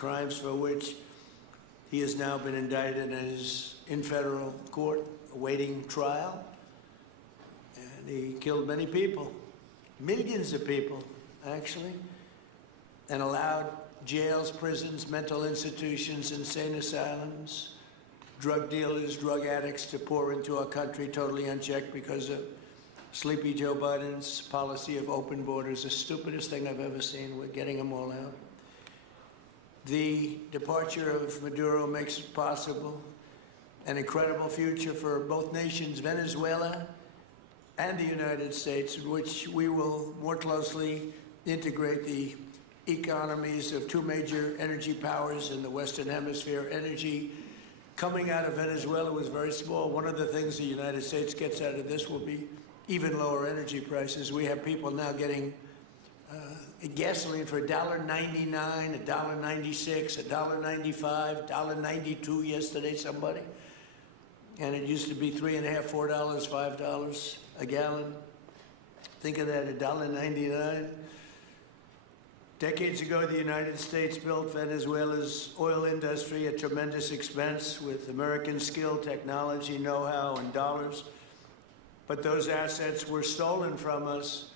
crimes for which he has now been indicted and is in federal court awaiting trial. And he killed many people, millions of people, actually, and allowed jails, prisons, mental institutions, insane asylums, drug dealers, drug addicts to pour into our country totally unchecked because of sleepy Joe Biden's policy of open borders, the stupidest thing I've ever seen. We're getting them all out. The departure of Maduro makes it possible an incredible future for both nations, Venezuela and the United States, in which we will more closely integrate the economies of two major energy powers in the Western Hemisphere. Energy coming out of Venezuela was very small. One of the things the United States gets out of this will be even lower energy prices. We have people now getting gasoline for $1.99, $1.96, $1.95, $1.92 yesterday, somebody. And it used to be $3.50, $4, $5 a gallon. Think of that, $1.99. Decades ago, the United States built Venezuela's oil industry at tremendous expense with American skill, technology, know-how, and dollars. But those assets were stolen from us,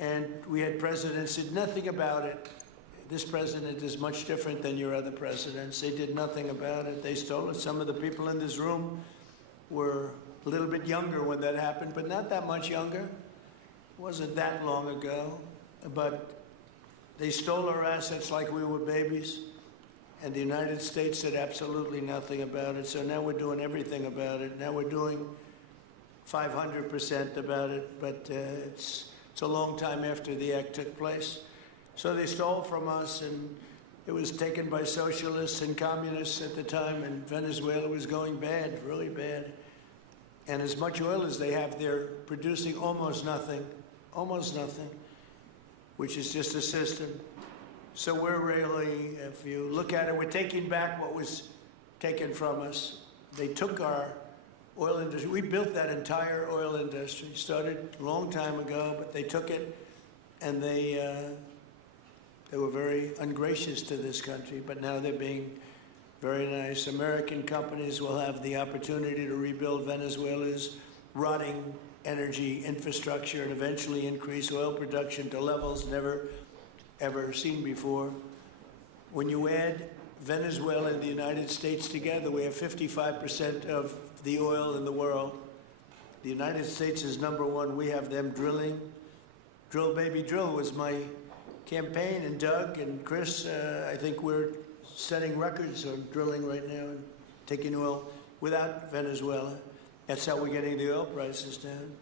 and we had presidents who did nothing about it. This president is much different than your other presidents. They did nothing about it. They stole it. Some of the people in this room were a little bit younger when that happened, but not that much younger. It wasn't that long ago. But they stole our assets like we were babies, and the United States did absolutely nothing about it. So now we're doing everything about it. Now we're doing 500% about it, but it's a long time after the act took place. So they stole from us, and it was taken by socialists and communists at the time, and Venezuela was going bad, really bad. And as much oil as they have, they're producing almost nothing, which is just a system. So we're really, if you look at it, we're taking back what was taken from us. They took our oil industry. We built that entire oil industry. Started a long time ago, but they took it, and they were very ungracious to this country. But now they're being very nice. American companies will have the opportunity to rebuild Venezuela's rotting energy infrastructure and eventually increase oil production to levels never, ever seen before. When you add Venezuela and the United States together, we have 55% of the oil in the world. The United States is #1. We have them drilling. Drill, baby, drill was my campaign. And Doug and Chris, I think we're setting records on drilling right now and taking oil without Venezuela. That's how we're getting the oil prices down.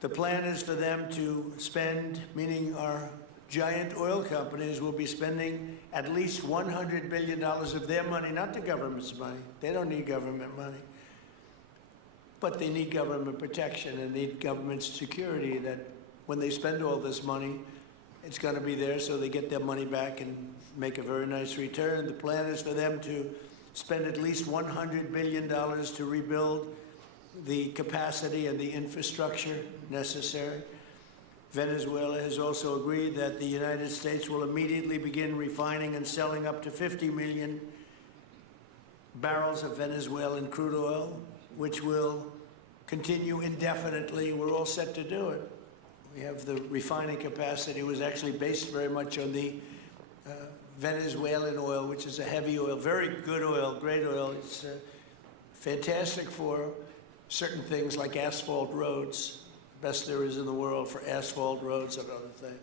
The plan is for them to spend, meaning our giant oil companies will be spending at least $100 billion of their money, not the government's money. They don't need government money. But they need government protection and need government security that when they spend all this money, it's going to be there so they get their money back and make a very nice return. The plan is for them to spend at least $100 billion to rebuild the capacity and the infrastructure necessary. Venezuela has also agreed that the United States will immediately begin refining and selling up to 50 million barrels of Venezuelan crude oil, which will continue indefinitely. We're all set to do it. We have the refining capacity. It was actually based very much on the Venezuelan oil, which is a heavy oil, very good oil, great oil. It's fantastic for certain things like asphalt roads. Best there is in the world for asphalt roads and other things.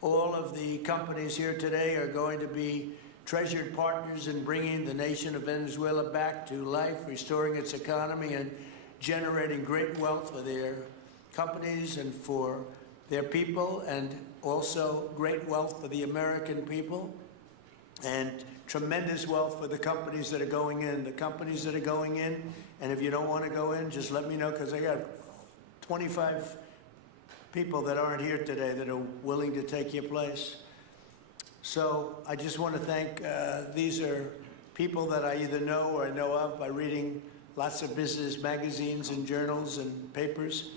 All of the companies here today are going to be treasured partners in bringing the nation of Venezuela back to life, restoring its economy, and generating great wealth for their companies and for their people, and also great wealth for the American people, and tremendous wealth for the companies that are going in. The companies that are going in, and if you don't want to go in, just let me know, because I got 25 people that aren't here today that are willing to take your place. So I just want to thank, these are people that I either know or I know of by reading lots of business magazines and journals and papers.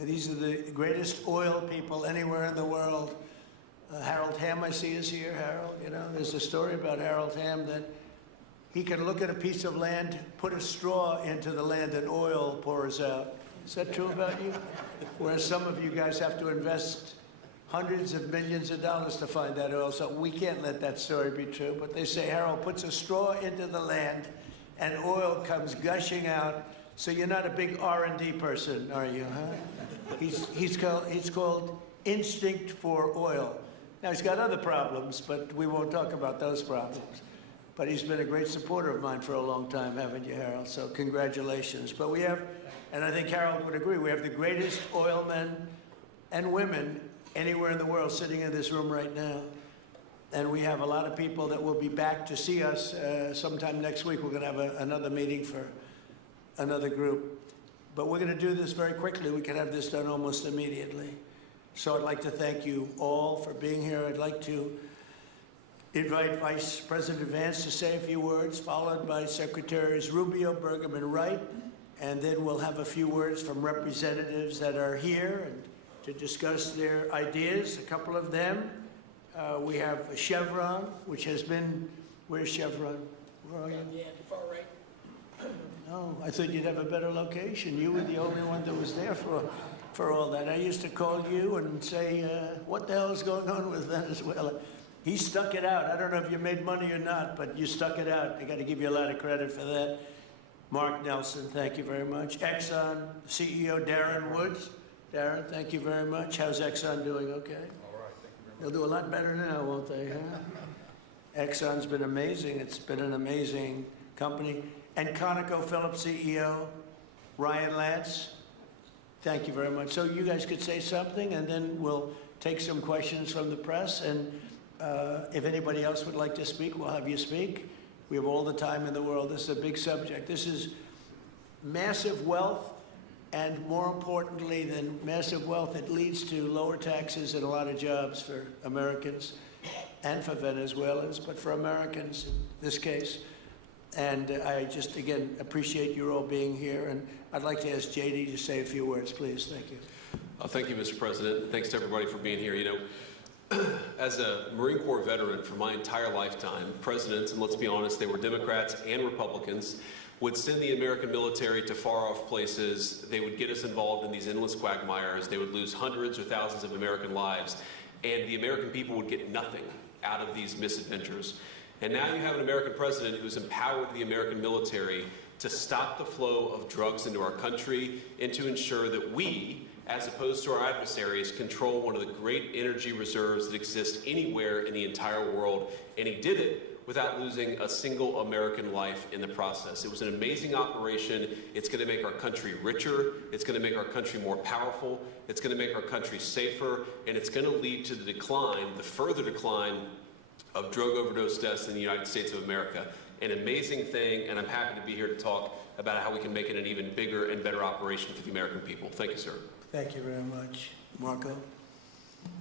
These are the greatest oil people anywhere in the world. Harold Hamm, I see, is here. Harold, you know, there's a story about Harold Hamm that he can look at a piece of land, put a straw into the land, and oil pours out. Is that true about you? Whereas some of you guys have to invest hundreds of millions of dollars to find that oil, so we can't let that story be true. But they say Harold puts a straw into the land, and oil comes gushing out. So you're not a big R&D person, are you, huh? He's called Instinct for Oil. Now, he's got other problems, but we won't talk about those problems. But he's been a great supporter of mine for a long time, haven't you, Harold? So congratulations. But we have, and I think Harold would agree, we have the greatest oil men and women anywhere in the world sitting in this room right now. And we have a lot of people that will be back to see us sometime next week. We're going to have another meeting for another group. But we're going to do this very quickly. We can have this done almost immediately. So I'd like to thank you all for being here. I'd like to invite Vice President Vance to say a few words, followed by Secretaries Rubio, Burgum, and Wright. And then we'll have a few words from representatives that are here and to discuss their ideas, a couple of them. We have Chevron, which has been, where's Chevron? Where are you? Yeah, far right. No, I thought you'd have a better location. You were the only one that was there for all that. I used to call you and say, what the hell is going on with Venezuela? He stuck it out. I don't know if you made money or not, but you stuck it out. I got to give you a lot of credit for that. Mark Nelson, thank you very much. Exxon CEO Darren Woods. Darren, thank you very much. How's Exxon doing? Okay? All right, thank you very much. They'll do a lot better now, won't they? Huh? Exxon's been amazing. It's been an amazing company. And ConocoPhillips CEO Ryan Lance, thank you very much. So you guys could say something, and then we'll take some questions from the press. And if anybody else would like to speak, we'll have you speak. We have all the time in the world. This is a big subject. This is massive wealth, and more importantly than massive wealth, it leads to lower taxes and a lot of jobs for Americans and for Venezuelans, but for Americans in this case. And I just, again, appreciate you all being here. And I'd like to ask JD to say a few words, please. Thank you. Thank you, Mr. President. Thanks to everybody for being here. You know, as a Marine Corps veteran for my entire lifetime, presidents, and let's be honest, they were Democrats and Republicans, would send the American military to far-off places. They would get us involved in these endless quagmires. They would lose hundreds or thousands of American lives, and the American people would get nothing out of these misadventures. And now you have an American president who's empowered the American military to stop the flow of drugs into our country and to ensure that we, as opposed to our adversaries, control one of the great energy reserves that exist anywhere in the entire world. And he did it without losing a single American life in the process. It was an amazing operation. It's going to make our country richer. It's going to make our country more powerful. It's going to make our country safer. And it's going to lead to the decline, the further decline of drug overdose deaths in the United States of America. An amazing thing, and I'm happy to be here to talk about how we can make it an even bigger and better operation for the American people. Thank you, sir. Thank you very much. Marco?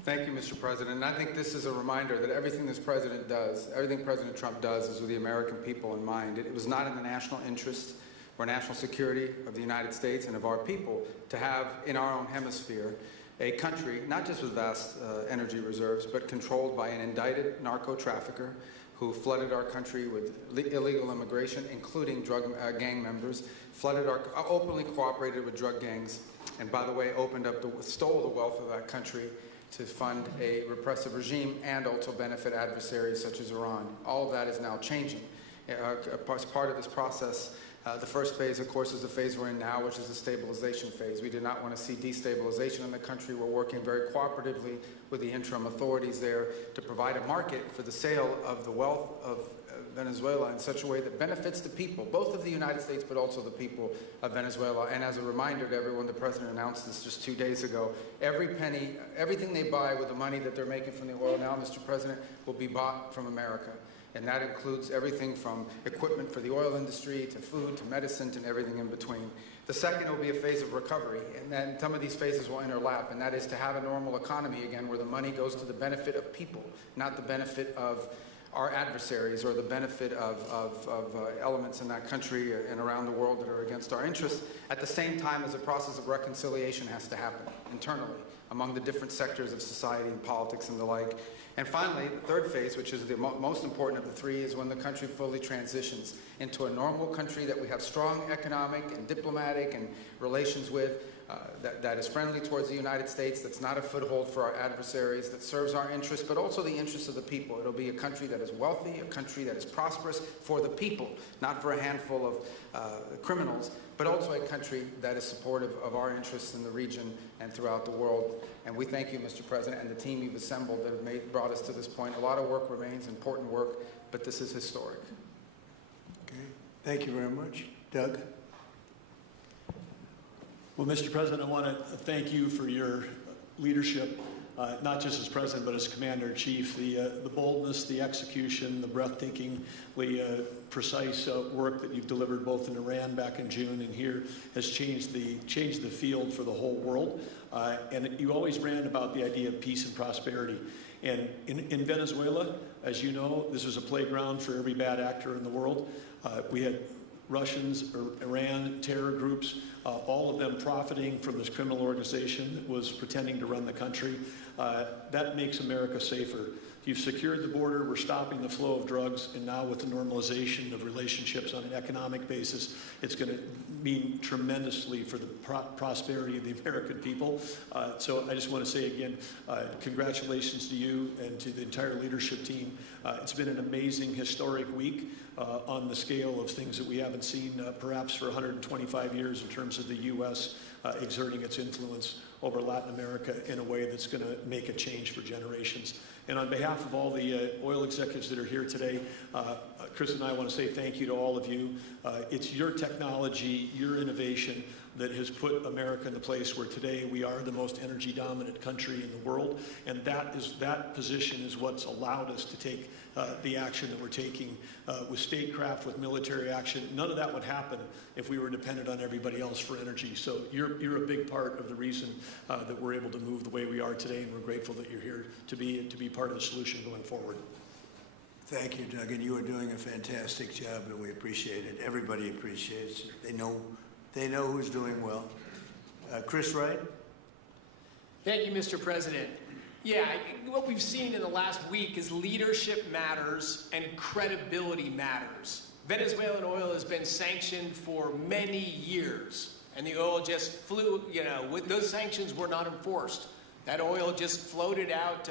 Thank you, Mr. President. And I think this is a reminder that everything this president does, everything President Trump does is with the American people in mind. It was not in the national interest or national security of the United States and of our people to have in our own hemisphere a country, not just with vast energy reserves, but controlled by an indicted narco-trafficker who flooded our country with illegal immigration, including drug gang members, openly cooperated with drug gangs, and by the way, stole the wealth of that country to fund a repressive regime and also benefit adversaries such as Iran. All of that is now changing. As part of this process, the first phase, of course, is the phase we're in now, which is the stabilization phase. We do not want to see destabilization in the country. We're working very cooperatively with the interim authorities there to provide a market for the sale of the wealth of Venezuela in such a way that benefits the people, both of the United States, but also the people of Venezuela. And as a reminder to everyone, the President announced this just 2 days ago. Every penny, everything they buy with the money that they're making from the oil now, Mr. President, will be bought from America. And that includes everything from equipment for the oil industry to food to medicine and everything in between. The second will be a phase of recovery, and then some of these phases will interlap, and that is to have a normal economy again where the money goes to the benefit of people, not the benefit of our adversaries or the benefit of elements in that country and around the world that are against our interests, at the same time as a process of reconciliation has to happen internally among the different sectors of society and politics and the like. And finally, the third phase, which is the most important of the three, is when the country fully transitions into a normal country that we have strong economic and diplomatic and relations with, that is friendly towards the United States, that's not a foothold for our adversaries, that serves our interests, but also the interests of the people. It'll be a country that is wealthy, a country that is prosperous for the people, not for a handful of criminals, but also a country that is supportive of our interests in the region and throughout the world. And we thank you, Mr. President, and the team you've assembled that have brought us to this point. A lot of work remains, important work, but this is historic. Okay. Thank you very much. Doug? Well, Mr. President, I want to thank you for your leadership, not just as President, but as Commander-in-Chief. The boldness, the execution, the breathtakingly precise work that you've delivered both in Iran back in June and here has changed the field for the whole world. And you always ran about the idea of peace and prosperity. And in Venezuela, as you know, this was a playground for every bad actor in the world. We had Russians, or Iran, terror groups, all of them profiting from this criminal organization that was pretending to run the country. That makes America safer. You've secured the border, we're stopping the flow of drugs, and now with the normalization of relationships on an economic basis, it's going to mean tremendously for the prosperity of the American people. So I just want to say again, congratulations to you and to the entire leadership team. It's been an amazing, historic week on the scale of things that we haven't seen perhaps for 125 years in terms of the U.S. Exerting its influence over Latin America in a way that's going to make a change for generations. And on behalf of all the oil executives that are here today, Chris and I want to say thank you to all of you. It's your technology, your innovation that has put America in the place where today we are the most energy dominant country in the world. And that position is what's allowed us to take the action that we're taking with statecraft, with military action. None of that would happen if we were dependent on everybody else for energy. So you're a big part of the reason that we're able to move the way we are today, and we're grateful that you're here to be part of the solution going forward. Thank you, Doug, and you are doing a fantastic job, and we appreciate it. Everybody appreciates it. They know who's doing well. Chris Wright? Thank you, Mr. President. Yeah, what we've seen in the last week is leadership matters and credibility matters. Venezuelan oil has been sanctioned for many years, and the oil just flew, those sanctions were not enforced. That oil just floated out,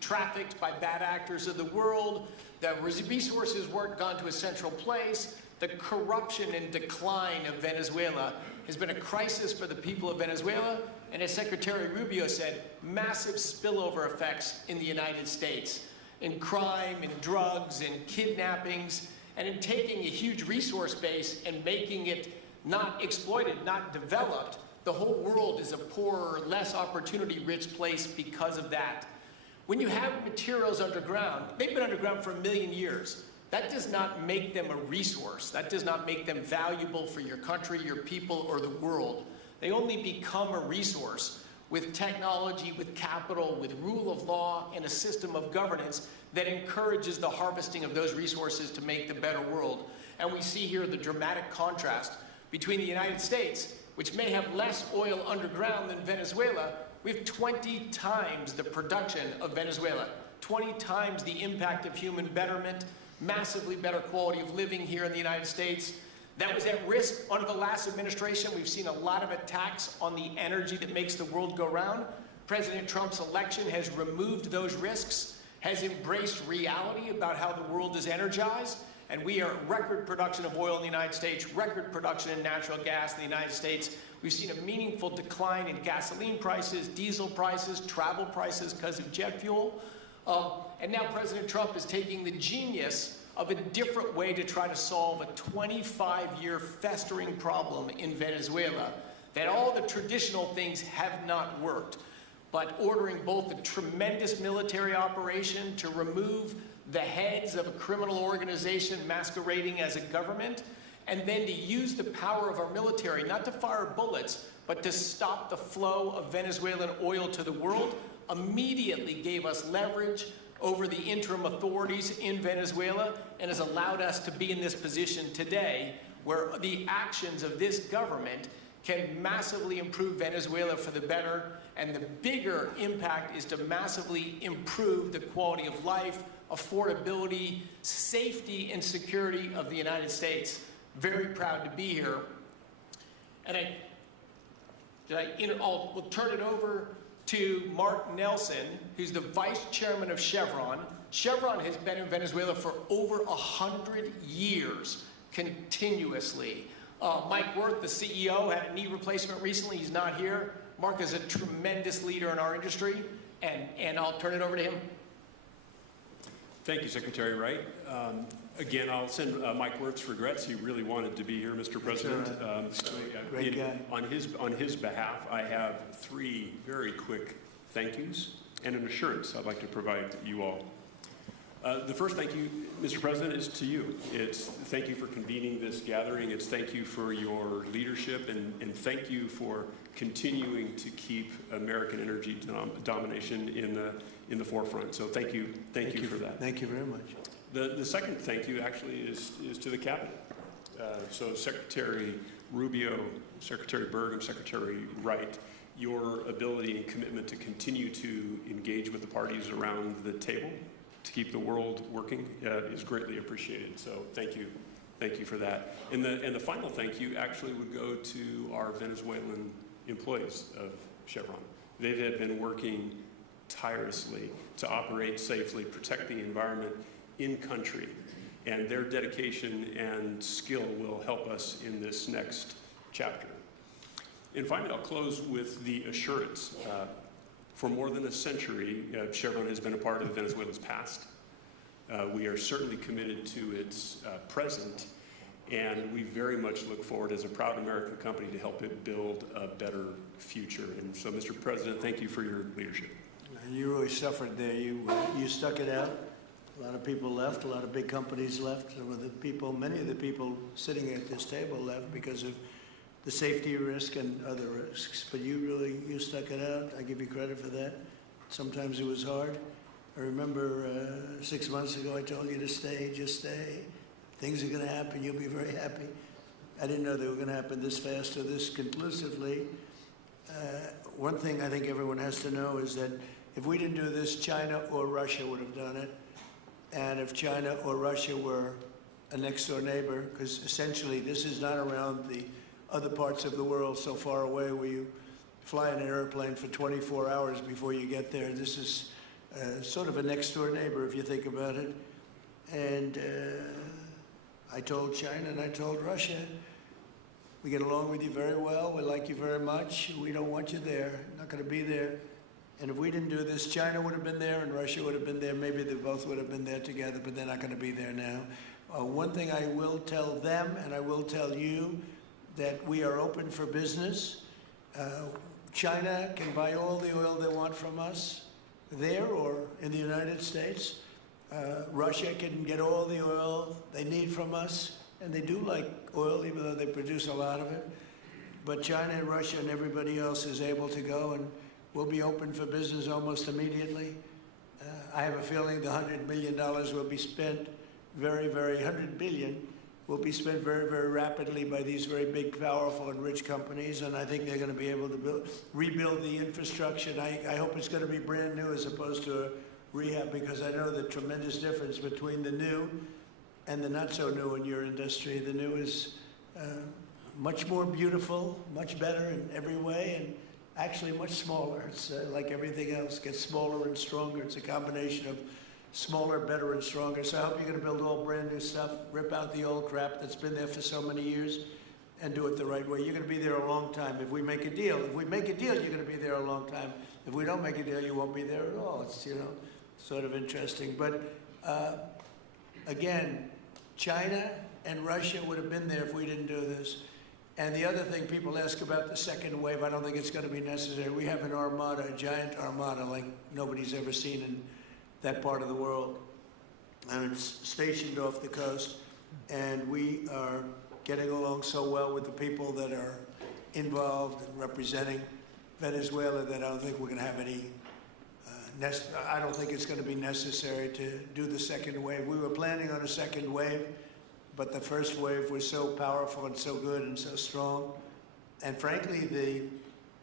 trafficked by bad actors of the world. The resources weren't gone to a central place. The corruption and decline of Venezuela has been a crisis for the people of Venezuela, and as Secretary Rubio said, massive spillover effects in the United States, in crime, in drugs, in kidnappings, and in taking a huge resource base and making it not exploited, not developed. The whole world is a poorer, less opportunity-rich place because of that. When you have materials underground, they've been underground for 1 million years. That does not make them a resource. That does not make them valuable for your country, your people, or the world. They only become a resource with technology, with capital, with rule of law, and a system of governance that encourages the harvesting of those resources to make the better world. And we see here the dramatic contrast between the United States, which may have less oil underground than Venezuela. We have 20 times the production of Venezuela, 20 times the impact of human betterment, massively better quality of living here in the United States. That was at risk under the last administration. We've seen a lot of attacks on the energy that makes the world go round. President Trump's election has removed those risks, has embraced reality about how the world is energized, and we are record production of oil in the United States, record production in natural gas in the United States. We've seen a meaningful decline in gasoline prices, diesel prices, travel prices because of jet fuel. And now President Trump is taking the genius of a different way to try to solve a 25-year festering problem in Venezuela, that all the traditional things have not worked, but ordering both a tremendous military operation to remove the heads of a criminal organization masquerading as a government, and then to use the power of our military, not to fire bullets, but to stop the flow of Venezuelan oil to the world, immediately gave us leverage over the interim authorities in Venezuela and has allowed us to be in this position today where the actions of this government can massively improve Venezuela for the better, and the bigger impact is to massively improve the quality of life, affordability, safety, and security of the United States. Very proud to be here. And we'll turn it over to Mark Nelson, who's the vice chairman of Chevron. Chevron has been in Venezuela for over 100 years, continuously. Mike Wirth, the CEO, had a knee replacement recently. He's not here. Mark is a tremendous leader in our industry, and I'll turn it over to him. Thank you, Secretary Wright. Again, I'll send Mike Wirth's regrets. He really wanted to be here, Mr. President. Great guy. On his behalf, I have 3 very quick thank yous and an assurance I'd like to provide you all. The first thank you, Mr. President, is to you. It's thank you for convening this gathering. It's thank you for your leadership, and thank you for continuing to keep American energy domination in the forefront. So thank you for that. Thank you very much. The second thank you actually is to the cabinet. So Secretary Rubio, Secretary Berg, and Secretary Wright, your ability and commitment to continue to engage with the parties around the table to keep the world working is greatly appreciated. So thank you for that. And the final thank you actually would go to our Venezuelan employees of Chevron. They have been working tirelessly to operate safely, protect the environment in country, and their dedication and skill will help us in this next chapter. And finally, I'll close with the assurance. For more than a century, Chevron has been a part of Venezuela's past. We are certainly committed to its present, and we very much look forward as a proud American company to help it build a better future. And so, Mr. President, thank you for your leadership. And you really suffered there. You stuck it out. A lot of people left. A lot of big companies left. Many of the people sitting at this table left because of the safety risk and other risks. But you stuck it out. I give you credit for that. Sometimes it was hard. I remember 6 months ago I told you to stay, just stay. Things are going to happen. You'll be very happy. I didn't know they were going to happen this fast or this conclusively. One thing I think everyone has to know is that if we didn't do this, China or Russia would have done it. And if China or Russia were a next-door neighbor, because essentially this is not around the other parts of the world so far away where you fly in an airplane for 24 hours before you get there. This is sort of a next-door neighbor if you think about it. And I told China and I told Russia, we get along with you very well, we like you very much, we don't want you there, not going to be there. And if we didn't do this, China would have been there and Russia would have been there. Maybe they both would have been there together, but they're not going to be there now. One thing I will tell them, and I will tell you, that we are open for business. China can buy all the oil they want from us there or in the United States. Russia can get all the oil they need from us, and they do like oil, even though they produce a lot of it. But China and Russia and everybody else is able to go, and we'll be open for business almost immediately. I have a feeling the $100 million will be spent $100 billion will be spent very, very rapidly by these very big, powerful, and rich companies, and I think they're going to be able to rebuild the infrastructure. And I hope it's going to be brand new as opposed to a rehab, because I know the tremendous difference between the new and the not so new in your industry. The new is much more beautiful, much better in every way, and actually much smaller. It's like everything else, gets smaller and stronger. It's a combination of smaller, better, and stronger. So I hope you're going to build all brand new stuff, rip out the old crap that's been there for so many years, and do it the right way. You're going to be there a long time. If we make a deal, you're going to be there a long time. If we don't make a deal, you won't be there at all. It's, sort of interesting. But again, China and Russia would have been there if we didn't do this. And the other thing people ask about the second wave, I don't think it's going to be necessary. We have an armada, a giant armada like nobody's ever seen in that part of the world. And it's stationed off the coast. And we are getting along so well with the people that are involved in representing Venezuela that I don't think we're going to have any, I don't think it's going to be necessary to do the second wave. We were planning on a second wave, but the first wave was so powerful and so good and so strong And frankly, the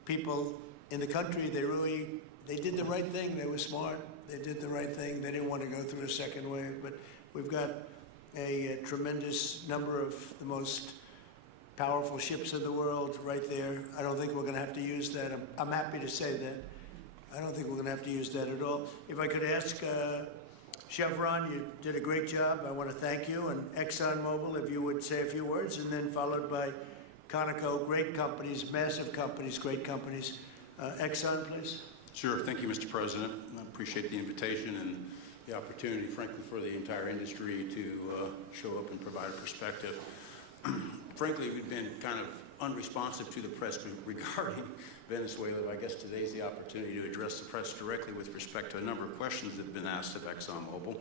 people in the country, they did the right thing. They were smart. They did the right thing. They didn't want to go through a second wave. But we've got a tremendous number of the most powerful ships in the world right there. I don't think we're going to have to use that. I'm happy to say that. I don't think we're going to have to use that at all. If I could ask Chevron, you did a great job. I want to thank you. And ExxonMobil, if you would say a few words, and then followed by Conoco, great companies, massive companies, great companies. Exxon, please. Sure. Thank you, Mr. President. I appreciate the invitation and the opportunity, frankly, for the entire industry to show up and provide a perspective. Frankly, we've been kind of unresponsive to the press regarding Venezuela. I guess today's the opportunity to address the press directly with respect to a number of questions that have been asked of ExxonMobil.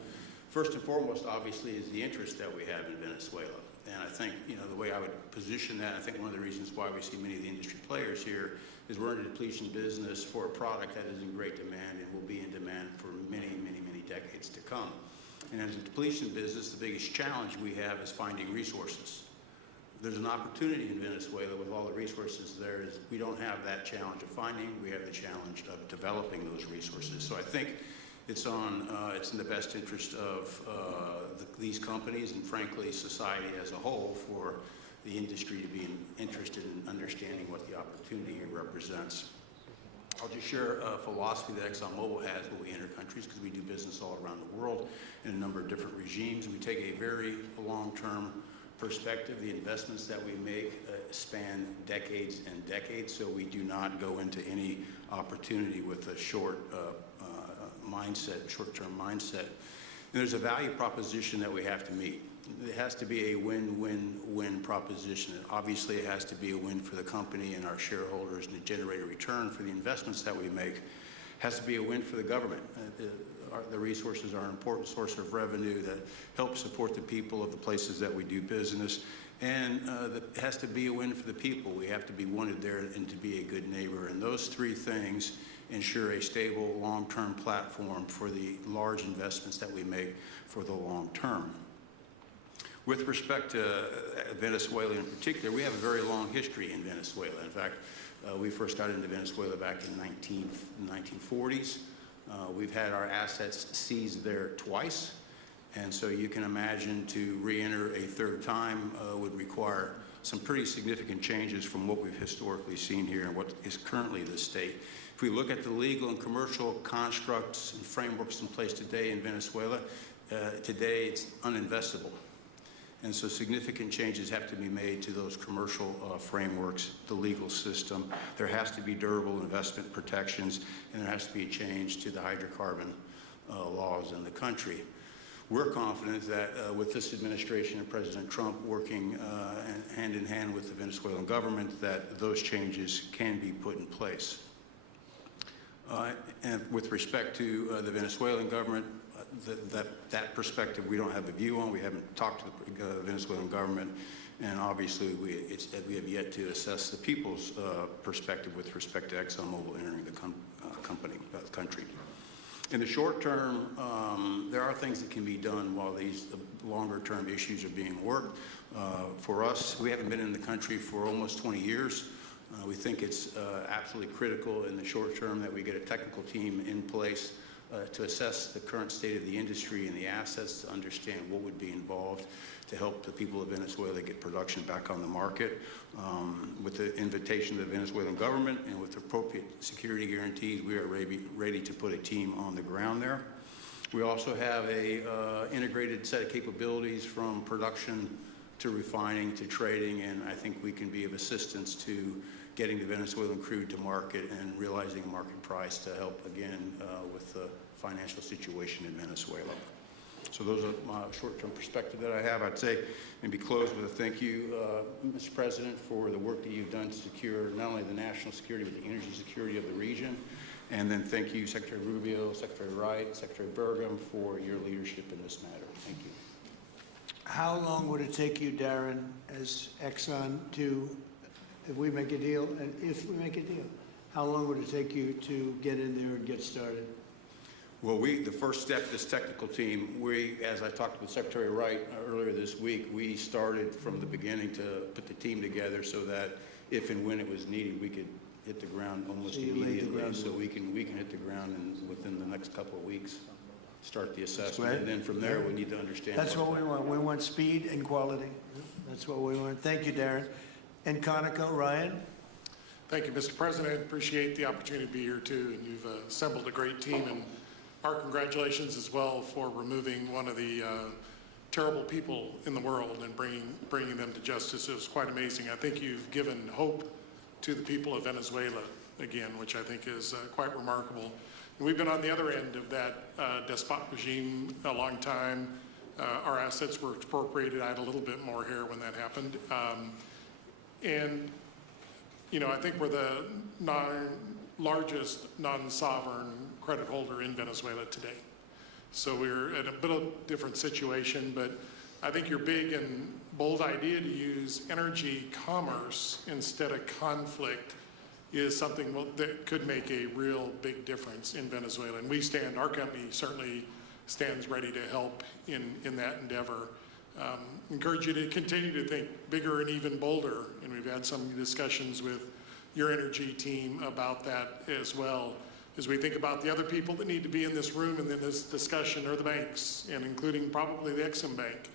First and foremost, obviously, is the interest that we have in Venezuela. And I think, the way I would position that, I think one of the reasons why we see many of the industry players here is we're in a depletion business for a product that is in great demand and will be in demand for many, many, many decades to come. And as a depletion business, the biggest challenge we have is finding resources. There's an opportunity in Venezuela with all the resources there. Is we don't have that challenge of finding, we have the challenge of developing those resources. So I think it's in the best interest of these companies and frankly society as a whole for the industry to be interested in understanding what the opportunity here represents. I'll just share a philosophy that ExxonMobil has when we enter countries, because we do business all around the world in a number of different regimes. We take a very long-term perspective. The investments that we make span decades and decades, so we do not go into any opportunity with a short-term mindset. And there's a value proposition that we have to meet. It has to be a win-win-win proposition. Obviously, it has to be a win for the company and our shareholders and to generate a return for the investments that we make. It has to be a win for the government. The resources are an important source of revenue that help support the people of the places that we do business. And it has to be a win for the people. We have to be wanted there and to be a good neighbor. And those three things ensure a stable, long-term platform for the large investments that we make for the long term. With respect to Venezuela in particular, we have a very long history in Venezuela. In fact, we first got into Venezuela back in the 1940s. We've had our assets seized there twice. And so you can imagine to re-enter a third time would require some pretty significant changes from what we've historically seen here and what is currently the state. If we look at the legal and commercial constructs and frameworks in place today in Venezuela, today it's uninvestable. And so significant changes have to be made to those commercial frameworks, the legal system. There has to be durable investment protections, and there has to be a change to the hydrocarbon laws in the country. We're confident that with this administration and President Trump working hand in hand with the Venezuelan government, that those changes can be put in place. And with respect to the Venezuelan government, that perspective we don't have a view on. We haven't talked to the Venezuelan government, and obviously we have yet to assess the people's perspective with respect to ExxonMobil entering the country. In the short term, there are things that can be done while the longer term issues are being worked. For us, we haven't been in the country for almost 20 years. We think it's absolutely critical in the short term that we get a technical team in place to assess the current state of the industry and the assets, to understand what would be involved to help the people of Venezuela get production back on the market. With the invitation of the Venezuelan government and with appropriate security guarantees, we are ready to put a team on the ground there. We also have a integrated set of capabilities from production to refining to trading, and I think we can be of assistance to getting the Venezuelan crude to market and realizing a market price to help, again, with the financial situation in Venezuela. So those are my short-term perspective that I have. I'd say maybe close with a thank you, Mr. President, for the work that you've done to secure not only the national security, but the energy security of the region. And then thank you, Secretary Rubio, Secretary Wright, Secretary Burgum, for your leadership in this matter. Thank you. How long would it take you, Darren, as Exxon to, if we make a deal, how long would it take you to get in there and get started? Well, the first step, this technical team, as I talked with Secretary Wright earlier this week, we started from the beginning to put the team together so that if and when it was needed, we could hit the ground almost So you laid the immediately. groundwork. So we can hit the ground and within the next couple of weeks, start the assessment. Right. And then from there, we need to understand. That's what we want. We want speed and quality. That's what we want. Thank you, Darren. And Conoco, Ryan? Thank you, Mr. President. Appreciate the opportunity to be here too, and you've assembled a great team. And our congratulations as well for removing one of the terrible people in the world and bringing them to justice. It was quite amazing. I think you've given hope to the people of Venezuela again, which I think is quite remarkable. And we've been on the other end of that despot regime a long time. Our assets were expropriated. I had a little bit more hair when that happened. And you know, I think we're the largest non-sovereign credit holder in Venezuela today. So we're at a bit of a different situation, but I think your big and bold idea to use energy commerce instead of conflict is something that could make a real big difference in Venezuela. And our company certainly stands ready to help in that endeavor. Encourage you to continue to think bigger and even bolder. And we've had some discussions with your energy team about that as well. As we think about the other people that need to be in this room and in this discussion are the banks, and including probably the Exim Bank,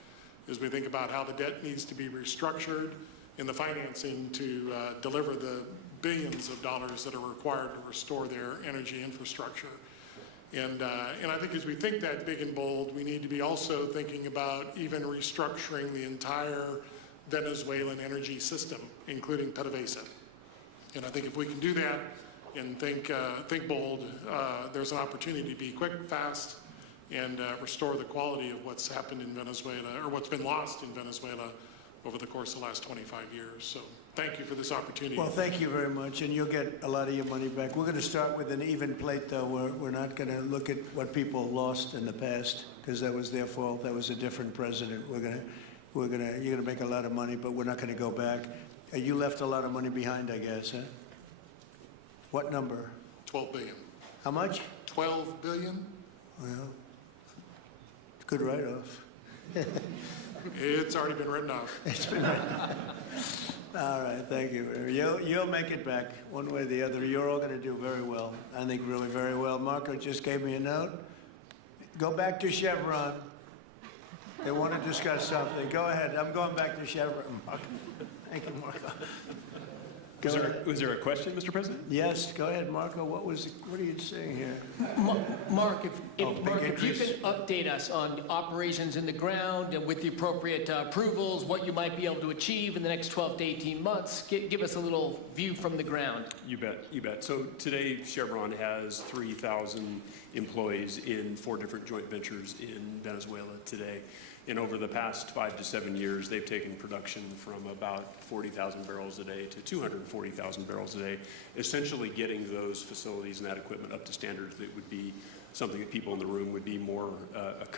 as we think about how the debt needs to be restructured and the financing to deliver the billions of dollars that are required to restore their energy infrastructure. And I think as we think that big and bold, we need to be also thinking about even restructuring the entire Venezuelan energy system, including PDVSA. And I think if we can do that and think bold, there's an opportunity to be quick, fast, and restore the quality of what's happened in Venezuela, or what's been lost in Venezuela over the course of the last 25 years. So thank you for this opportunity. Well, thank you very much, and you'll get a lot of your money back. We're going to start with an even plate, though. We're not going to look at what people lost in the past, because that was their fault. That was a different president. You're going to make a lot of money, but we're not going to go back. You left a lot of money behind, I guess, huh? What number? 12 billion. How much? 12 billion? Well, good write-off. It's already been written off. It's been all right, thank you. You'll make it back one way or the other. You're all going to do very well. I think really very well. Marco just gave me a note. Go back to Chevron. They want to discuss something. Go ahead. I'm going back to Chevron. Marco. Thank you, Marco. Was there a question, Mr. President? Yes, go ahead, Marco. What are you saying here? Mark, Big if you increase. can update us on operations in the ground and with the appropriate approvals, what you might be able to achieve in the next 12 to 18 months, give us a little view from the ground. You bet, you bet. So today Chevron has 3,000 employees in 4 different joint ventures in Venezuela today. And over the past 5 to 7 years, they've taken production from about 40,000 barrels a day to 240,000 barrels a day, essentially getting those facilities and that equipment up to standards that would be something that people in the room would be more accustomed